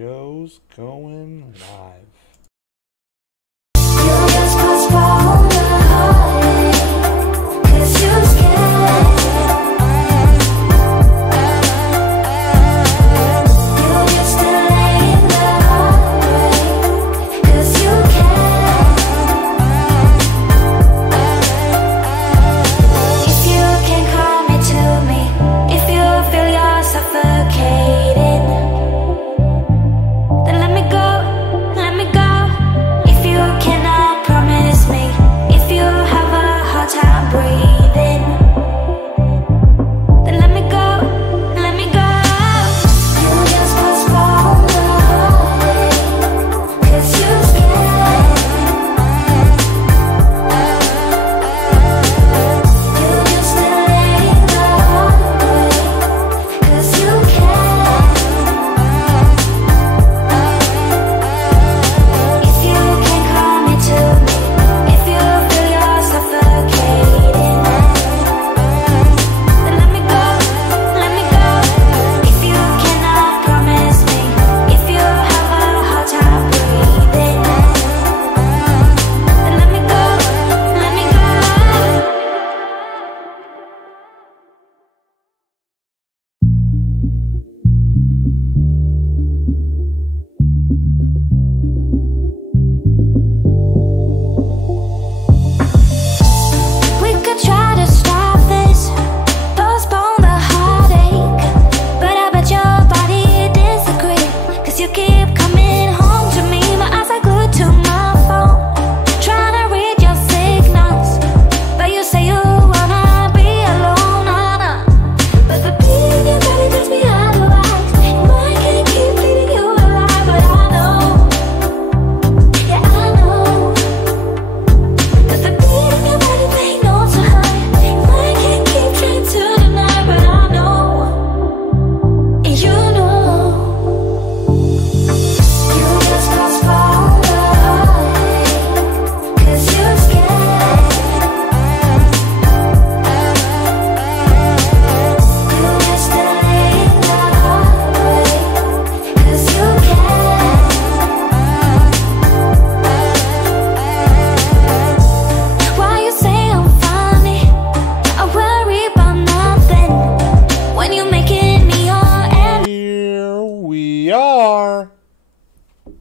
show's going live.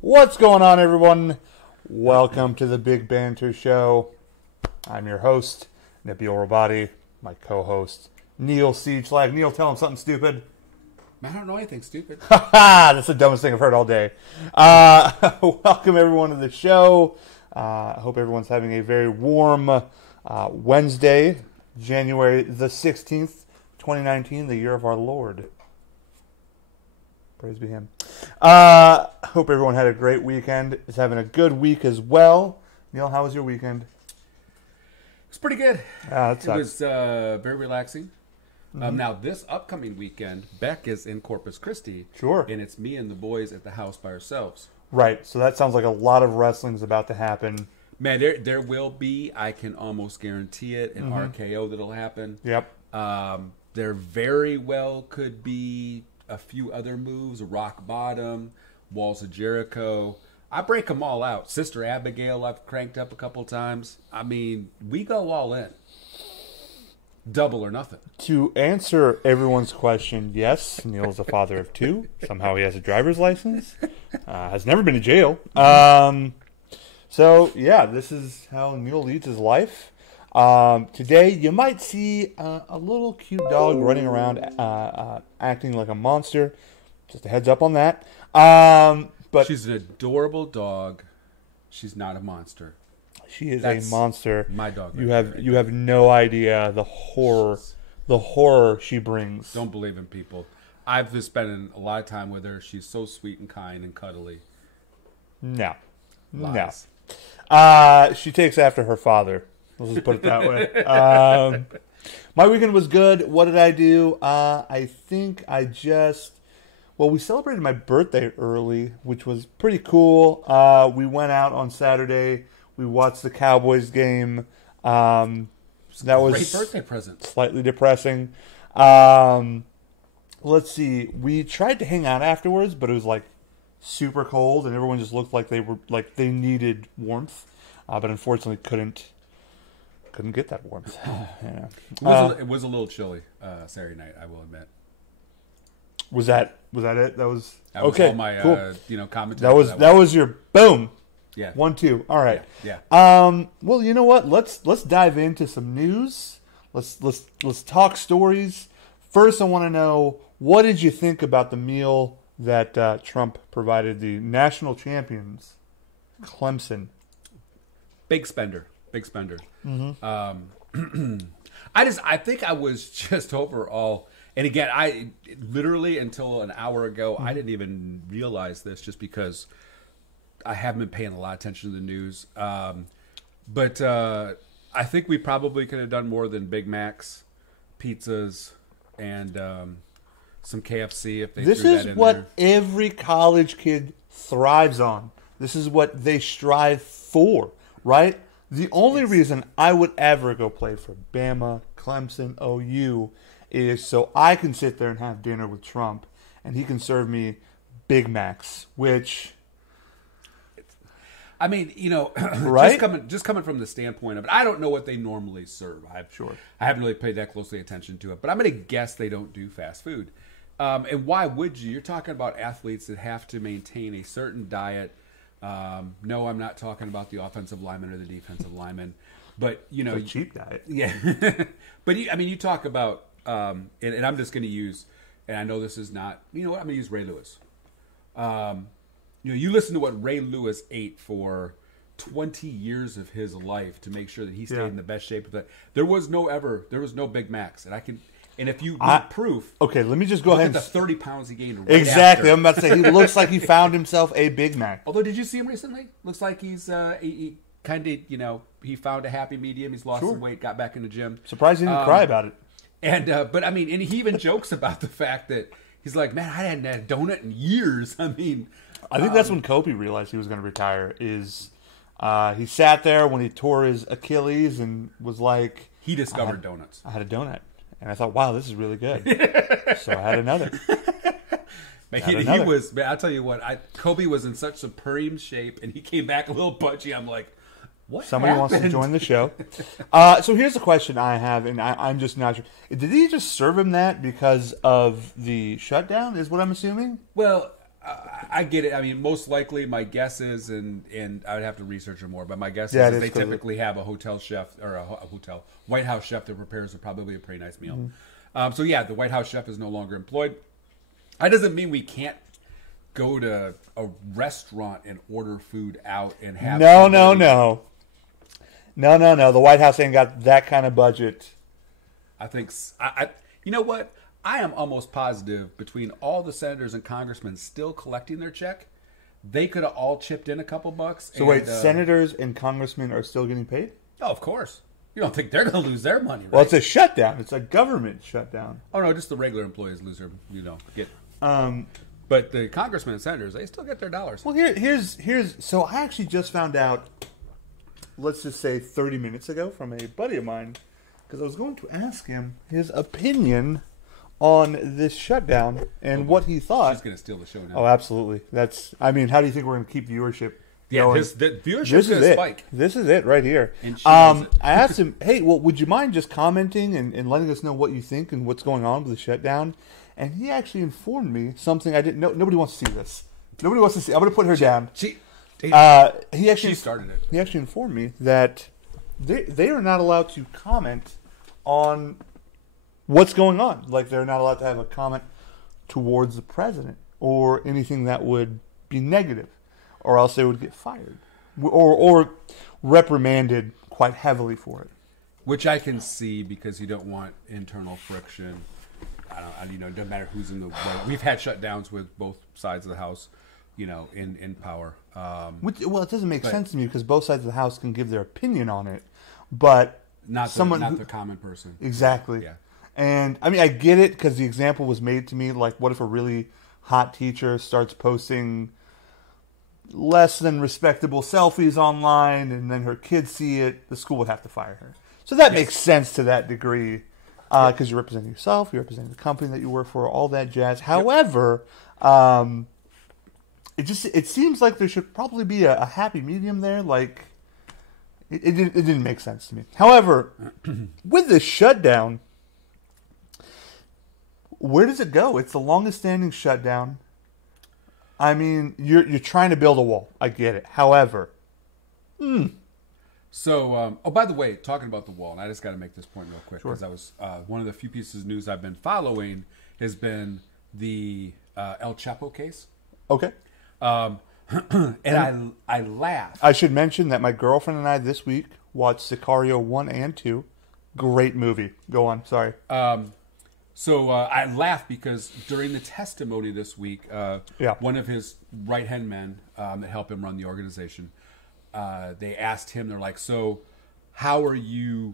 What's going on, everyone? Welcome to the Big Banter Show. I'm your host, Nabil Rabadi. My co-host, Neil Siege-Lag. Neil, tell him something stupid. I don't know anything stupid. That's the dumbest thing I've heard all day. Welcome, everyone, to the show. I hope everyone's having a very warm Wednesday, January the 16th, 2019, the year of our Lord. Praise be Him. Hope everyone had a great weekend. Is having a good week as well. Neil, how was your weekend? It's pretty good. It was very relaxing. Now, this upcoming weekend, Beck is in Corpus Christi. Sure. And it's me and the boys at the house by ourselves. Right. So that sounds like a lot of wrestling's about to happen. Man, there will be, I can almost guarantee it, an RKO that'll happen. Yep. There very well could be a few other moves, rock bottom, walls of Jericho. I break them all out. Sister Abigail I've cranked up a couple times. I mean, we go all in. Double or nothing. To answer everyone's question, yes, Neil is a father of two. Somehow he has a driver's license. Has never been to jail. So, yeah, this is how Neil leads his life. Today, you might see a little cute dog running around acting like a monster. Just a heads up on that. But she's an adorable dog. She's not a monster. She is a monster. My dog. You have no idea the horror she brings. Don't believe in people. I've been spending a lot of time with her. She's so sweet and kind and cuddly. No. Lies. No. She takes after her father. Let's just put it that way. My weekend was good. What did I do? I think we celebrated my birthday early, which was pretty cool. We went out on Saturday. We watched the Cowboys game. So that was great birthday present. Slightly depressing. Let's see. We tried to hang out afterwards, but it was like super cold, and everyone just looked like they needed warmth, but unfortunately couldn't get that warmth. Yeah. It was a little chilly Saturday night, I will admit. Was that it? That was okay. All my cool. commentary. That was your boom. Yeah. 1, 2. All right. Yeah. Well, you know what? Let's dive into some news. Let's talk stories. First, I want to know, what did you think about the meal that Trump provided the national champions, Clemson? Big spender. Mm-hmm. I think I was just overall, and again, I literally until an hour ago, I didn't even realize this just because I haven't been paying a lot of attention to the news. But I think we probably could have done more than Big Macs, pizzas, and some KFC if they threw that in there. This is what every college kid thrives on. This is what they strive for, right? The only reason I would ever go play for Bama, Clemson, OU is so I can sit there and have dinner with Trump, and he can serve me Big Macs, which... I mean, right? just coming from the standpoint of it, I don't know what they normally serve. I haven't really paid that closely attention to it, but I'm going to guess they don't do fast food. And why would you? You're talking about athletes that have to maintain a certain diet. No, I'm not talking about the offensive lineman or the defensive lineman, but it's a cheap diet. Yeah, but you talk about, and I'm just going to use, and I know this is not. You know what? I'm going to use Ray Lewis. You listen to what Ray Lewis ate for 20 years of his life to make sure that he stayed in the best shape of that. There was no Big Macs, and if you need proof, okay, let me just go ahead and the 30 pounds he gained. Right exactly, after. I'm about to say he looks like he found himself a Big Mac. Although, did you see him recently? Looks like he's he kind of he found a happy medium. He's lost some weight, got back in the gym. Surprised he didn't cry about it. And but and he even jokes about the fact that he's like, man, I hadn't had a donut in years. I think that's when Kobe realized he was going to retire. He sat there when he tore his Achilles and was like... He discovered donuts. I had a donut. And I thought, wow, this is really good. So I had another. He was... Man, I'll tell you what. Kobe was in such supreme shape, and he came back a little pudgy. I'm like, what Somebody happened? wants to join the show. So here's the question I have, and I'm just not sure. Did he just serve him that because of the shutdown, is what I'm assuming? Well... I get it. I mean, most likely, my guess is, and I would have to research it more, but my guess is they typically have a hotel chef or a White House chef that prepares probably a pretty nice meal. Mm-hmm. So yeah, the White House chef is no longer employed. That doesn't mean we can't go to a restaurant and order food out and have. No. The White House ain't got that kind of budget. I think. You know what? I am almost positive between all the senators and congressmen still collecting their check, they could have all chipped in a couple bucks. So wait, senators and congressmen are still getting paid? Oh, of course. You don't think they're going to lose their money, right? Well, it's a shutdown. It's a government shutdown. Oh, no, just the regular employees lose their, get. But the congressmen and senators, they still get their dollars. Well, here's. So I actually just found out, let's just say 30 minutes ago, from a buddy of mine, because I was going to ask him his opinion on this shutdown and what he thought. She's going to steal the show now. Oh, absolutely. How do you think we're going to keep viewership going? The viewership is going to spike. This is it right here. And she knows it. I asked him, hey, well, would you mind just commenting and letting us know what you think and what's going on with the shutdown? And he actually informed me something I didn't know. Nobody wants to see this. Nobody wants to see. I'm going to put her down. She started it. He actually informed me that they are not allowed to comment on what's going on. Like, they're not allowed to have a comment towards the president or anything that would be negative, or else they would get fired or reprimanded quite heavily for it. Which I can see, because you don't want internal friction. It doesn't matter who's in the way. We've had shutdowns with both sides of the house, in power. Well, it doesn't make sense to me, because both sides of the house can give their opinion on it, but not the common person. Exactly. Yeah. And I get it, because the example was made to me, like, what if a really hot teacher starts posting less than respectable selfies online, and then her kids see it, the school would have to fire her. So that makes sense to that degree, because you're representing yourself, you're representing the company that you work for, all that jazz. However, it seems like there should probably be a happy medium there. Like it didn't make sense to me. However, with this shutdown, where does it go? It's the longest standing shutdown. I mean, you're trying to build a wall. I get it. However, So, by the way, talking about the wall, and I just got to make this point real quick because Sure. I was one of the few pieces of news I've been following has been the El Chapo case, okay. and I laugh. I should mention that my girlfriend and I this week watched Sicario 1 and 2. Great movie. Go on. Sorry. So I laugh because during the testimony this week, Yeah. one of his right-hand men that helped him run the organization, they asked him, they're like, so how are you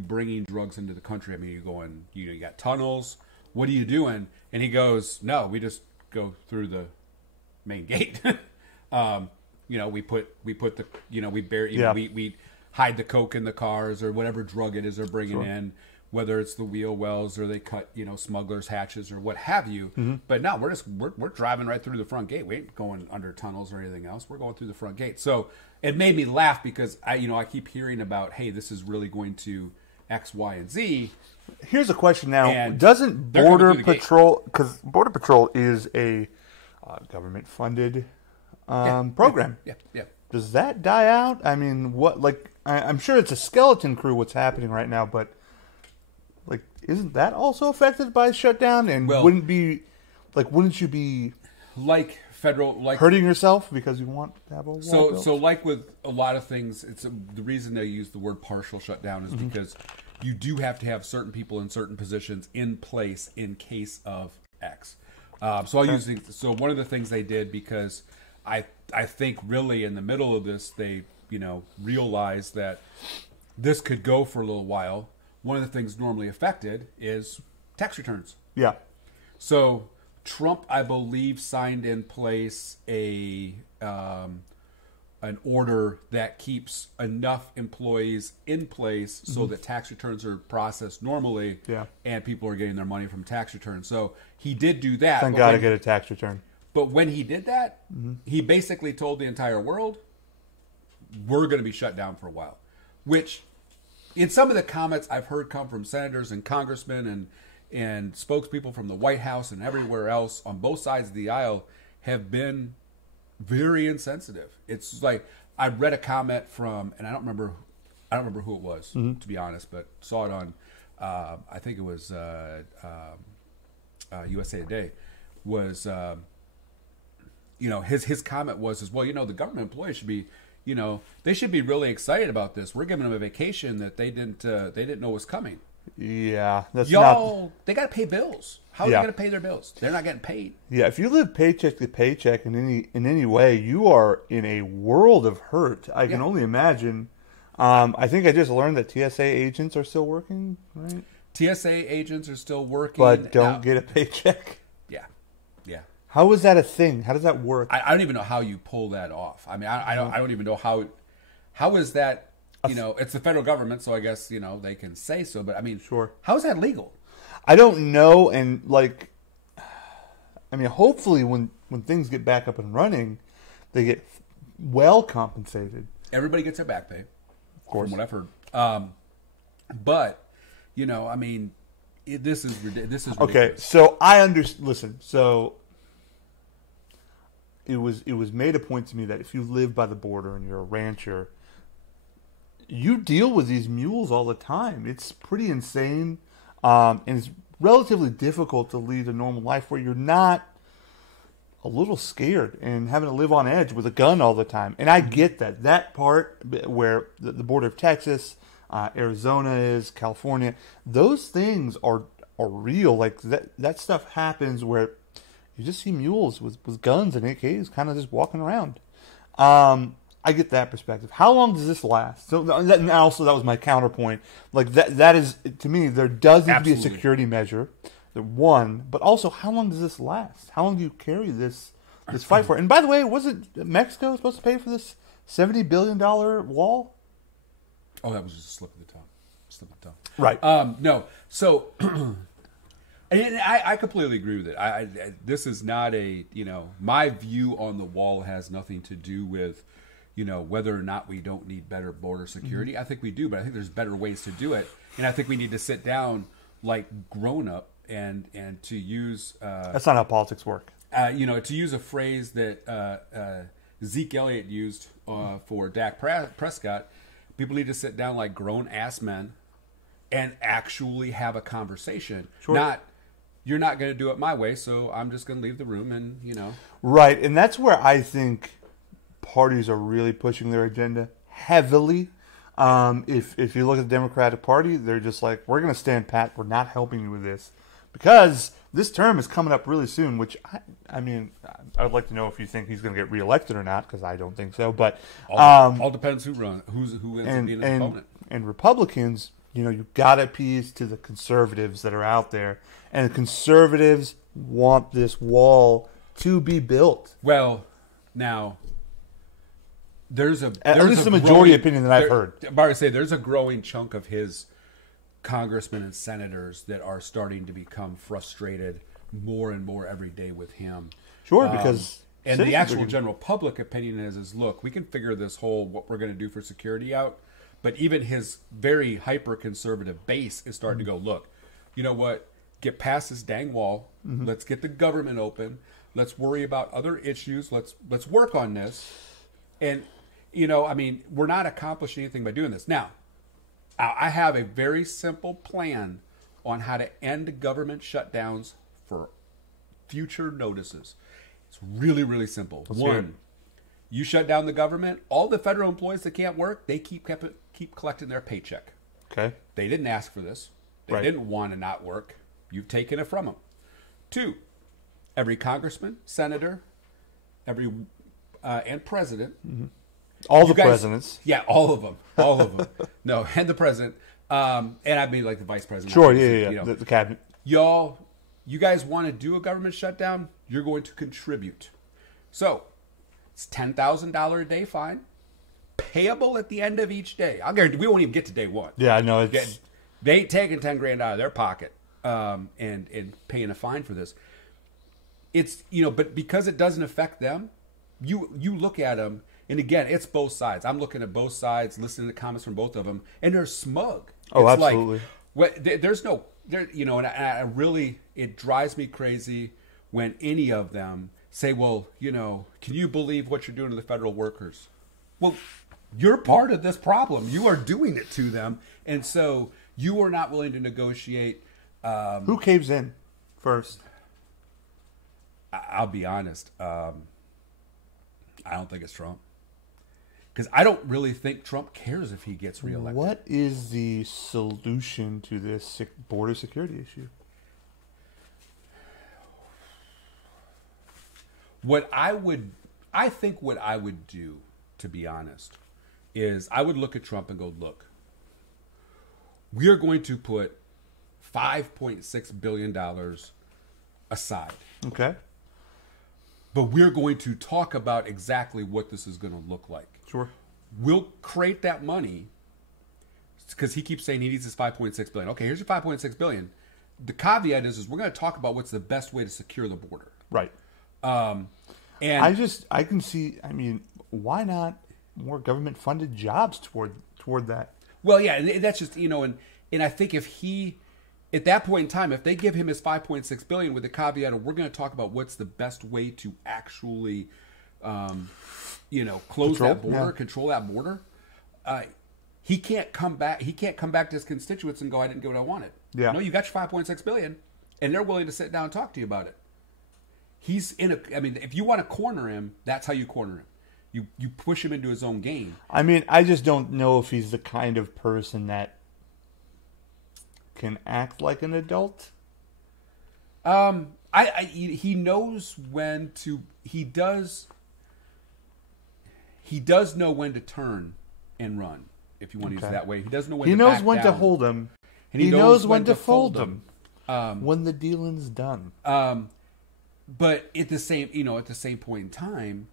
bringing drugs into the country? I mean, you got tunnels. What are you doing? And he goes, no, we just go through the main gate. We put the, we bury, Yeah. we hide the coke in the cars or whatever drug it is they're bringing Sure. in, whether it's the wheel wells or they cut, smugglers' hatches or what have you. Mm-hmm. But no, we're driving right through the front gate. We ain't going under tunnels or anything else. We're going through the front gate. So it made me laugh because I keep hearing about, hey, this is really going to X, Y, and Z. Here's a question now. And Doesn't they're coming Border through the gate. Patrol, because Border Patrol is a government-funded program. Yeah. Does that die out? I mean, I'm sure it's a skeleton crew what's happening right now, but like, isn't that also affected by shutdown? And Well- wouldn't you be Like federal, hurting yourself because you want to have a wall built? So like with a lot of things, it's the reason they use the word partial shutdown is because you do have to have certain people in certain positions in place in case of X. So I'll use so one of the things they did because I think really in the middle of this they realized that this could go for a little while. One of the things normally affected is tax returns. Yeah. So Trump, I believe, signed in place an order that keeps enough employees in place so that tax returns are processed normally, Yeah. and people are getting their money from tax returns. So he did do that. Thank but God when- to get a tax return. But when he did that, he basically told the entire world, we're going to be shut down for a while. Which, in some of the comments I've heard come from senators and congressmen and spokespeople from the White House and everywhere else on both sides of the aisle have been very insensitive. It's like I read a comment from, and I don't remember who it was to be honest, but saw it on, I think it was USA Today. Was his comment was well, the government employees should be, they should be really excited about this. We're giving them a vacation that they didn't know was coming. Yeah, that's They got to pay bills. How are they Yeah. going to pay their bills? They're not getting paid. Yeah, if you live paycheck to paycheck in any way, you are in a world of hurt. I can only imagine. I think I just learned that TSA agents are still working, right? TSA agents are still working, But don't Now- get a paycheck. Yeah. How is that a thing? How does that work? I don't even know how you pull that off. I mean, I don't even know how is that. It's the federal government, so I guess they can say so. But I mean, Sure. how is that legal? I don't know, and hopefully when things get back up and running, they get well compensated. Everybody gets their back pay, of course. from what I've heard. But this is ridiculous. Okay, so I understand. Listen, so it was made a point to me that if you live by the border and you're a rancher, you deal with these mules all the time. It's pretty insane, and it's relatively difficult to lead a normal life where you're not a little scared and having to live on edge with a gun all the time. And I get that part where the border of Texas, Arizona is, California, those things are real. Like that stuff happens where you just see mules with guns and AKs kind of just walking around. I get that perspective. How long does this last? So that was my counterpoint. Like that is, to me, there does need to be a Absolutely. security measure. One, but also how long does this last? How long do you carry this fight for? And by the way, wasn't Mexico supposed to pay for this $70 billion wall? Oh, that was just a slip of the tongue. Right. No. So, And I completely agree with it. This is not a, my view on the wall has nothing to do with, whether or not we don't need better border security. I think we do, but I think there's better ways to do it. And I think we need to sit down like grown up and to use. That's not how politics work. To use a phrase that Zeke Elliott used for Dak Prescott, people need to sit down like grown ass men and actually have a conversation. Sure. You're not going to do it my way, so I'm just going to leave the room and, Right, and that's where I think parties are really pushing their agenda heavily. If you look at the Democratic Party, they're just like, we're going to stand pat. We're not helping you with this. Because this term is coming up really soon, which, I would like to know if you think he's going to get reelected or not, because I don't think so. But all depends who ends up being his opponent. And Republicans, you've got to appease to the conservatives that are out there. And the conservatives want this wall to be built. Well, now, there's at least the majority opinion that I've heard. I'm about to say there's a growing chunk of his congressmen and senators that are starting to become frustrated more and more every day with him. Sure, because and the actual general public opinion is look, we can figure this whole what we're going to do for security out, but even his very hyper conservative base is starting to go, look, you know what? Get past this dang wall. Mm-hmm. Let's get the government open. Let's worry about other issues. Let's work on this. And we're not accomplishing anything by doing this. Now, I have a very simple plan on how to end government shutdowns for future notices. It's really, really simple. One, you shut down the government. All the federal employees that can't work, they keep collecting their paycheck. Okay. They didn't ask for this. They didn't want to not work. You've taken it from them. Two, every congressman, senator, and president. Mm-hmm. All the presidents. Yeah, all of them. No, and the president. And I mean like the vice president. Sure, yeah. The cabinet. You guys want to do a government shutdown? You're going to contribute. So, it's $10,000 a day fine, payable at the end of each day. I'll guarantee we won't even get to day one. Yeah, I know. They ain't taking $10,000 out of their pocket and paying a fine for this. It's but because it doesn't affect them, you look at them. And again, it's both sides. I'm looking at both sides, listening to comments from both of them, and they're smug. Oh, it's absolutely. There's no, and I really, it drives me crazy when any of them say, well, can you believe what you're doing to the federal workers? Well, you're part of this problem. You are doing it to them. And so you are not willing to negotiate. Who caves in first? I'll be honest. I don't think it's Trump. Because I don't really think Trump cares if he gets reelected. What is the solution to this border security issue? I think what I would do, to be honest, is I would look at Trump and go, look, we are going to put $5.6 billion aside. Okay. But we're going to talk about exactly what this is going to look like. Sure. We'll create that money because he keeps saying he needs this $5.6 billion. Okay, here's your $5.6 billion. The caveat is we're going to talk about what's the best way to secure the border. Right. And I can see. I mean, why not more government funded jobs toward that? Well, yeah, and that's just and I think if he. At that point in time, if they give him his $5.6 billion with the caveat of we're going to talk about what's the best way to actually, close that border, control that border, he can't come back. He can't come back to his constituents and go, "I didn't get what I wanted." Yeah. No, you got your $5.6 billion, and they're willing to sit down and talk to you about it. He's in a. I mean, if you want to corner him, that's how you corner him. You push him into his own game. I mean, I just don't know if he's the kind of person that can act like an adult. He knows when to. He does know when to turn and run. If you want to use it that way, he does know when. He knows when to hold him, and he knows when to fold him. When the dealing's done. But at the same point in time,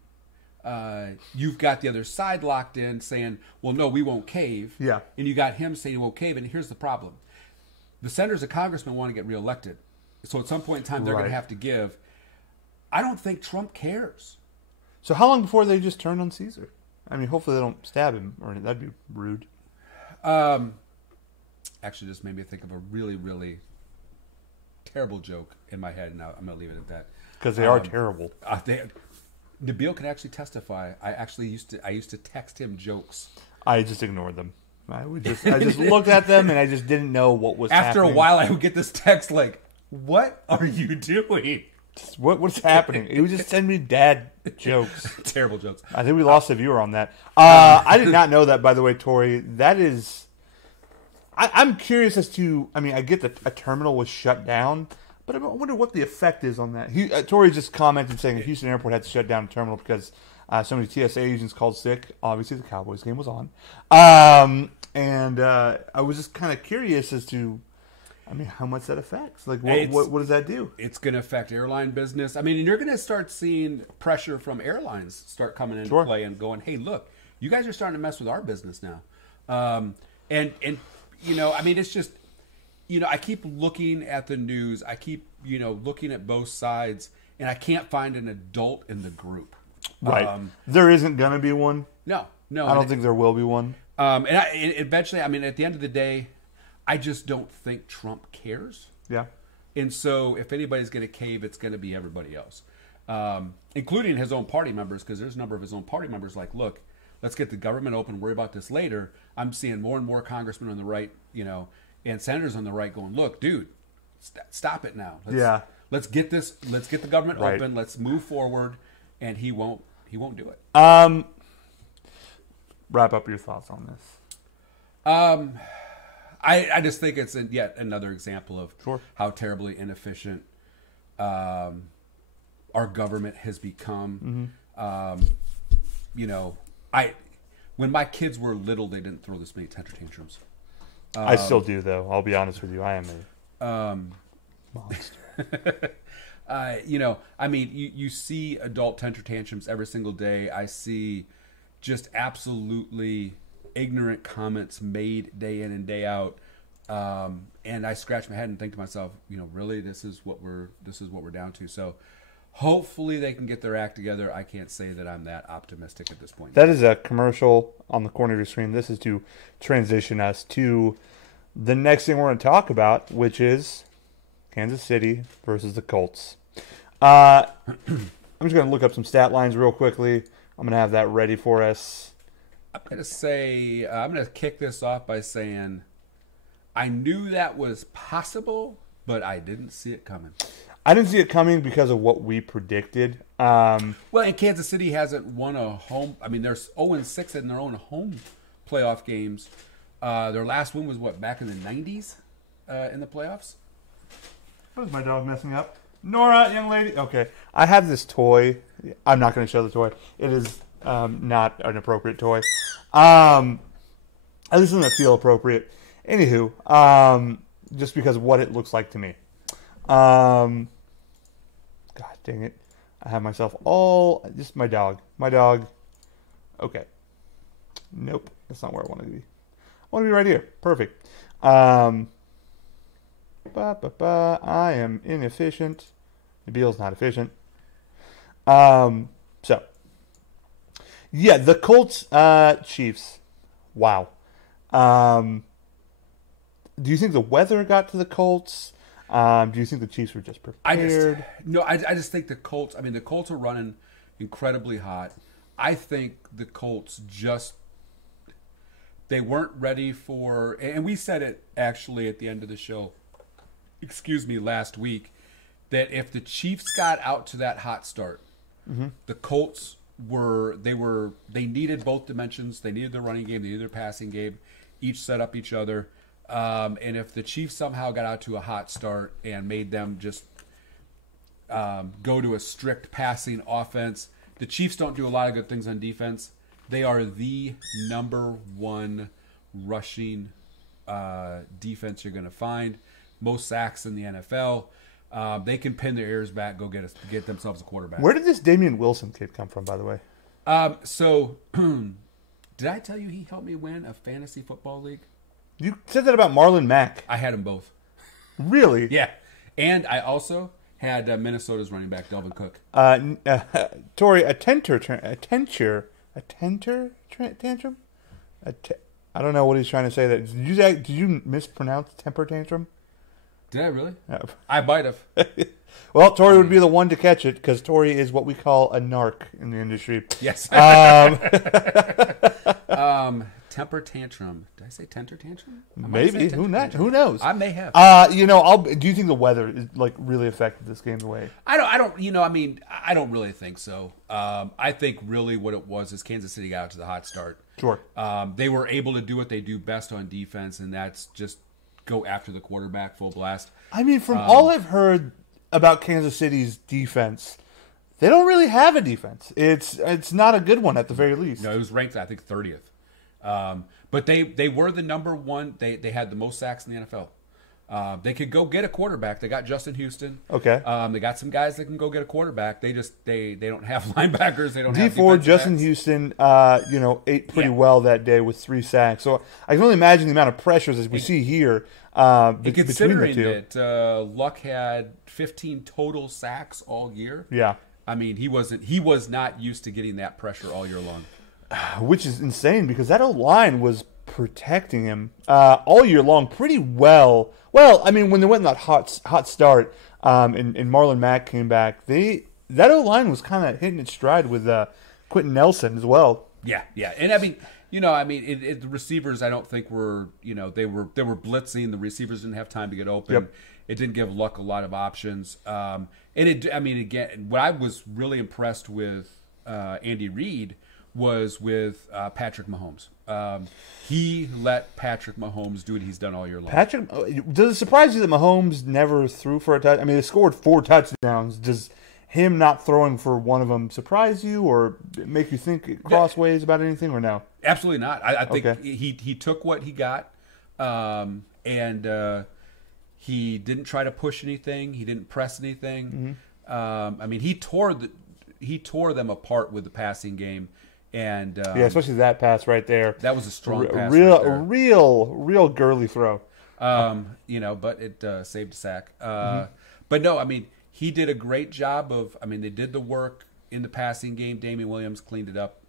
you've got the other side locked in, saying, "Well, no, we won't cave." Yeah, and you got him saying he won't cave. And here's the problem: the senators and congressmen want to get reelected. So at some point in time, they're going to have to give. I don't think Trump cares. So how long before they just turn on Caesar? I mean, hopefully they don't stab him, or that'd be rude. Actually, just made me think of a really, really terrible joke in my head, and I'm going to leave it at that. Because they are terrible. Nabil can actually testify. I used to text him jokes. I just ignored them. I just looked at them and I just didn't know what was happening. After a while, I would get this text like, "What are you doing? What's happening?" He would just send me dad jokes. Terrible jokes. I think we lost a viewer on that. I did not know that, by the way, Tori. That is... I'm curious as to... I mean, I get that a terminal was shut down, but I wonder what the effect is on that. Tori just commented saying Houston Airport had to shut down a terminal because so many TSA agents called sick. Obviously, the Cowboys game was on. And I was just kind of curious as to, I mean, how much that affects. Like, what does that do? It's going to affect airline business. I mean, and you're going to start seeing pressure from airlines start coming into play and going, hey, look, you guys are starting to mess with our business now. And you know, I mean, it's just, you know, I keep looking at the news. I keep, you know, looking at both sides, and I can't find an adult in the group. Right. There isn't going to be one. No. I don't think there will be one. And eventually, I mean, at the end of the day, I just don't think Trump cares. Yeah. And so if anybody's going to cave, it's going to be everybody else, including his own party members, because there's a number of his own party members like, look, let's get the government open, worry about this later. I'm seeing more and more congressmen on the right, you know, and senators on the right going, look, dude, stop it now. Let's get the government open. Let's move forward. And he won't do it. Wrap up your thoughts on this. I just think it's yet another example of how terribly inefficient our government has become. Mm-hmm. You know, when my kids were little, they didn't throw this many temper tantrums. I still do, though. I'll be honest with you. I am a monster. You know, I mean, you see adult temper tantrums every single day. I see just absolutely ignorant comments made day in and day out, and I scratch my head and think to myself, you know, really, this is what we're down to. So, hopefully, they can get their act together. I can't say that I'm that optimistic at this point. That is a commercial on the corner of your screen. This is to transition us to the next thing we're going to talk about, which is Kansas City versus the Colts. I'm just going to look up some stat lines real quickly. I'm going to have that ready for us. I'm going to kick this off by saying I knew that was possible, but I didn't see it coming. I didn't see it coming because of what we predicted. Well, and Kansas City hasn't won a home. I mean, they're 0-6 in their own home playoff games. Their last win was back in the 90s in the playoffs? What is my dog messing up? Nora, young lady. Okay. I have this toy. I'm not going to show the toy. It is not an appropriate toy. At least it doesn't feel appropriate. Anywho, just because of what it looks like to me. God dang it. I have myself just my dog. My dog. Okay. Nope. That's not where I want to be. I want to be right here. Perfect. I am inefficient. Nabil's not efficient. So. Yeah, the Colts, Chiefs. Wow. Do you think the weather got to the Colts? Do you think the Chiefs were just prepared? I just think the Colts, the Colts are running incredibly hot. I think the Colts they weren't ready for, and we said it actually at the end of the show, last week, that if the Chiefs got out to that hot start, the Colts they needed both dimensions. They needed their running game, they needed their passing game, each set up each other. And if the Chiefs somehow got out to a hot start and made them just go to a strict passing offense, the Chiefs don't do a lot of good things on defense. They are the number one rushing defense you're going to find. Most sacks in the NFL. They can pin their ears back, go get themselves a quarterback. Where did this Damian Wilson kid come from, by the way? So, did I tell you he helped me win a fantasy football league? You said that about Marlon Mack. I had them both. Really? Yeah. And I also had Minnesota's running back, Delvin Cook. Tori, a tantrum? I don't know what he's trying to say. Did you mispronounce temper tantrum? Did I really? No. I might have. Well, Tori would be the one to catch it because Tori is what we call a narc in the industry. Yes. Temper tantrum. Did I say temper tantrum? Maybe. Who knows? I may have. Do you think the weather is really affected this game the way? I don't really think so. I think really what it was is Kansas City got out to the hot start. Sure. They were able to do what they do best on defense, and that's just go after the quarterback full blast. I mean, from all I've heard about Kansas City's defense, they don't really have a defense. It's not a good one at the very least. No, it was ranked, I think, 30th. But they were the number one. They had the most sacks in the NFL. They could go get a quarterback. They got Justin Houston. Okay. They got some guys that can go get a quarterback. They don't have linebackers. They don't have D4 Justin backs. Houston, ate pretty well that day with 3 sacks. So I can only imagine the amount of pressures as we see here between the two. That Luck had 15 total sacks all year. Yeah. I mean, he was not used to getting that pressure all year long. Which is insane because that O-line was protecting him all year long pretty well. Well, I mean, when they went in that hot start and Marlon Mack came back, that O-line was kind of hitting its stride with Quentin Nelson as well. Yeah. And I mean, the receivers I don't think were, they were blitzing. The receivers didn't have time to get open. Yep. It didn't give Luck a lot of options. Again, what I was really impressed with Andy Reid was with Patrick Mahomes. He let Patrick Mahomes do what he's done all year long. Does it surprise you that Mahomes never threw for a touchdown? I mean, they scored 4 touchdowns. Does him not throwing for one of them surprise you or make you think crossways about anything or no? Absolutely not. I think Okay. he took what he got, and he didn't try to push anything. He didn't press anything. Mm-hmm. He tore them apart with the passing game. And especially that pass right there. That was a strong pass. Real girly throw. But it saved a sack. But no, I mean, he did a great job they did the work in the passing game. Damian Williams cleaned it up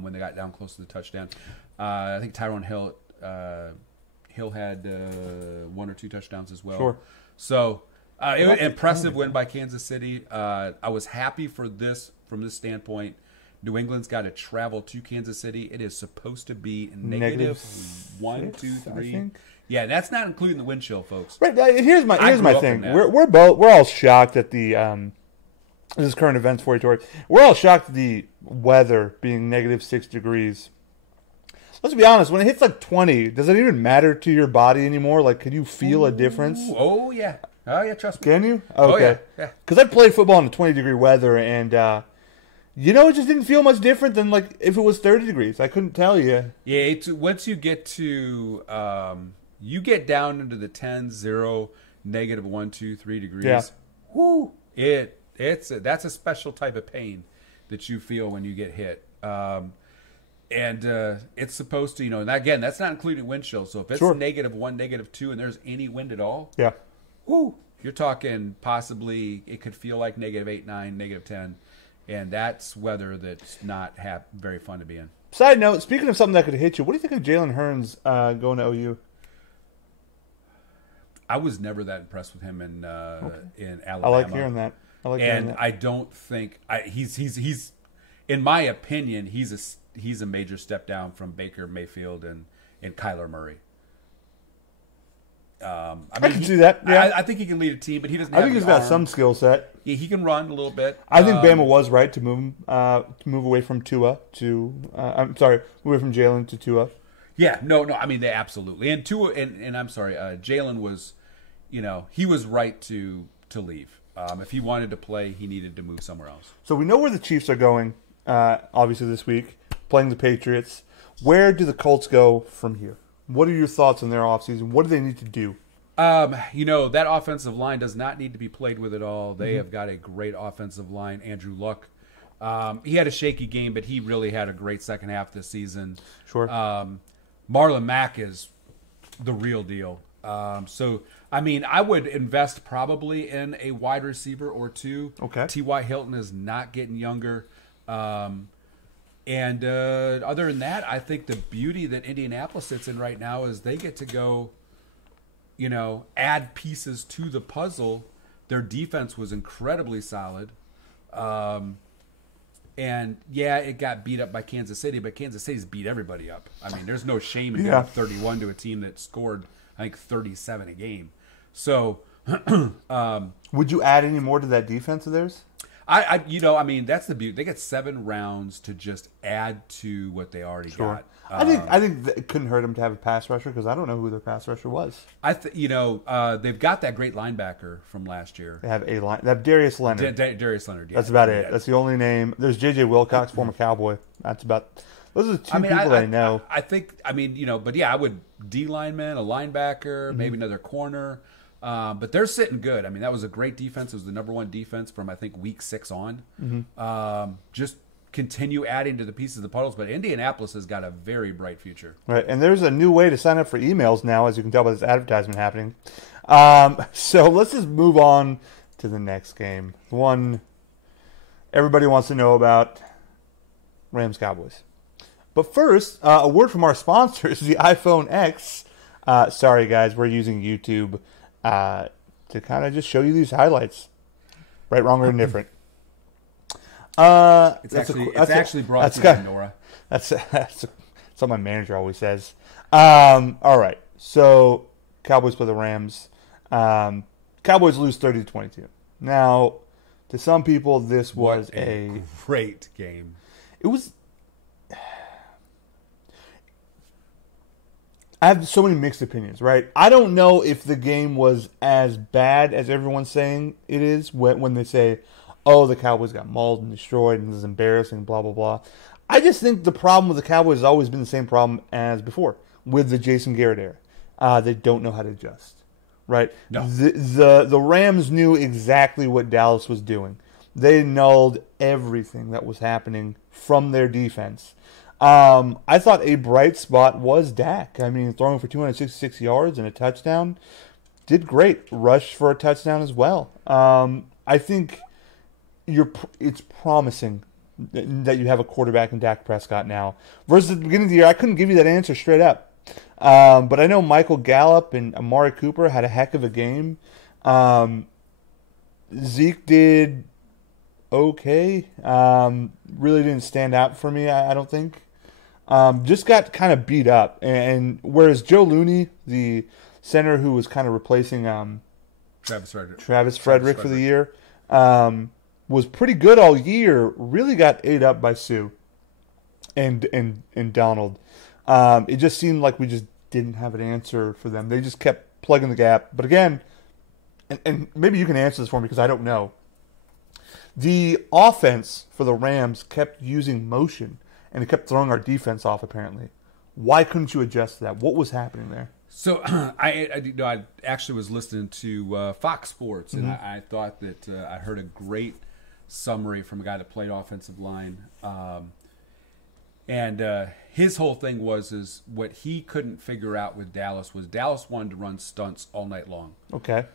when they got down close to the touchdown. I think Tyrone Hill had 1 or 2 touchdowns as well. Sure. So it was an impressive win by Kansas City. I was happy from this standpoint. New England's got to travel to Kansas City. It is supposed to be -1, 2, 3. Yeah, that's not including the wind chill, folks. Right. Here's my thing. We're all shocked at the this is current events for you, Tori. We're all shocked at the weather being -6 degrees. Let's be honest. When it hits like 20, does it even matter to your body anymore? Like, can you feel a difference? Oh yeah. Trust me. Can you? Okay. Yeah. Because I played football in 20-degree weather and. It just didn't feel much different than like if it was 30 degrees. I couldn't tell you. Yeah, once you get to you get down into the 10, 0, -1, 2, 3 degrees. Yeah. Whoo! That's a special type of pain that you feel when you get hit. It's supposed to, and again, that's not including wind chill. So if it's Sure. -1, -2, and there's any wind at all, Yeah. whoo! You're talking possibly it could feel like -8, 9, -10. And that's weather that's not very fun to be in. Side note, speaking of something that could hit you, what do you think of Jalen Hurns going to OU? I was never that impressed with him in Alabama. I like hearing that. I don't think he's in my opinion he's a major step down from Baker Mayfield and Kyler Murray. I can see that. Yeah. I think he can lead a team, but he doesn't. I think he's got some skill set. Yeah, he can run a little bit. I think Bama was right to move away from Tua to. I'm sorry, move away from Jalen to Tua. Yeah, no. I mean, they absolutely and Tua and I'm sorry, Jalen was, he was right to leave. If he wanted to play, he needed to move somewhere else. So we know where the Chiefs are going. Obviously, this week playing the Patriots. Where do the Colts go from here? What are your thoughts on their offseason? What do they need to do? That offensive line does not need to be played with at all. They have got a great offensive line. Andrew Luck. He had a shaky game, but he really had a great second half this season. Sure. Marlon Mack is the real deal. So I mean, I would invest probably in a wide receiver or two. Okay. T.Y. Hilton is not getting younger. And other than that, I think the beauty that Indianapolis sits in right now is they get to go, add pieces to the puzzle. Their defense was incredibly solid. And, yeah, it got beat up by Kansas City, but Kansas City's beat everybody up. I mean, there's no shame in going up 31 to a team that scored, I think, 37 a game. So, would you add any more to that defense of theirs? I mean, that's the beauty. They get 7 rounds to just add to what they already got. I think it couldn't hurt them to have a pass rusher because I don't know who their pass rusher was. They've got that great linebacker from last year. They have Darius Leonard. Darius Leonard. Yeah. That's about it. That's the only name. There's J.J. Wilcox, former Cowboy. That's about. Those are the two people I know. But yeah, I would D lineman, a linebacker, maybe another corner. But they're sitting good. I mean, that was a great defense. It was the number 1 defense from, I think, week 6 on. Just continue adding to the pieces of the puzzles. But Indianapolis has got a very bright future. Right, and there's a new way to sign up for emails now, as you can tell by this advertisement happening. So let's just move on to the next game. The one everybody wants to know about, Rams-Cowboys. But first, a word from our sponsors, the iPhone X. Sorry, guys, we're using YouTube to kind of just show you these highlights. Right, wrong, or indifferent. It's actually brought to you by Nora. That's what my manager always says. All right, so Cowboys play the Rams. Cowboys lose 30-22. Now, to some people, this was a great game. It was. I have so many mixed opinions, right? I don't know if the game was as bad as everyone's saying it is when they say, oh, the Cowboys got mauled and destroyed and this is embarrassing, blah, blah, blah. I just think the problem with the Cowboys has always been the same problem as before with the Jason Garrett era. They don't know how to adjust, right? No. The Rams knew exactly what Dallas was doing. They annulled everything that was happening from their defense. I thought a bright spot was Dak. I mean, throwing for 266 yards and a touchdown. Did great. Rushed for a touchdown as well. I think it's promising that you have a quarterback in Dak Prescott now. Versus at the beginning of the year, I couldn't give you that answer straight up. But I know Michael Gallup and Amari Cooper had a heck of a game. Zeke did okay. Really didn't stand out for me, I don't think. Just got kind of beat up. And whereas Joe Looney, the center who was kind of replacing Travis Frederick for the year, was pretty good all year, really got ate up by Sue and Donald. It just seemed like we just didn't have an answer for them. They just kept plugging the gap. But again, and maybe you can answer this for me because I don't know. The offense for the Rams kept using motion, and it kept throwing our defense off, apparently. Why couldn't you adjust to that? What was happening there? So I actually was listening to Fox Sports, and I thought that I heard a great summary from a guy that played offensive line. And his whole thing was what he couldn't figure out with Dallas was Dallas wanted to run stunts all night long. Okay.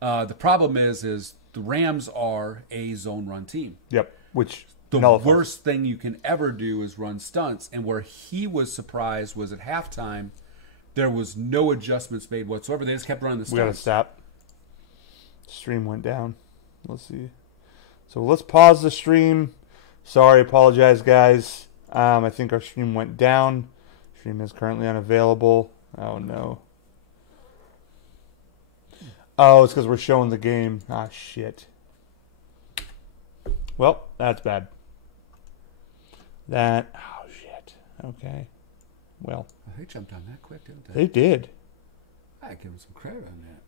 The problem is the Rams are a zone run team. Yep. Which the worst thing you can ever do is run stunts. And where he was surprised was at halftime, there was no adjustments made whatsoever. They just kept running the stunts. We got to stop. Stream went down. Let's see. So let's pause the stream. Sorry, apologize, guys. I think our stream went down. Stream is currently unavailable. Oh, no. Oh, it's because we're showing the game. Ah, shit. Well, that's bad. Oh, shit. Okay. Well. They jumped on that quick, didn't they? They did. I give them some credit on that.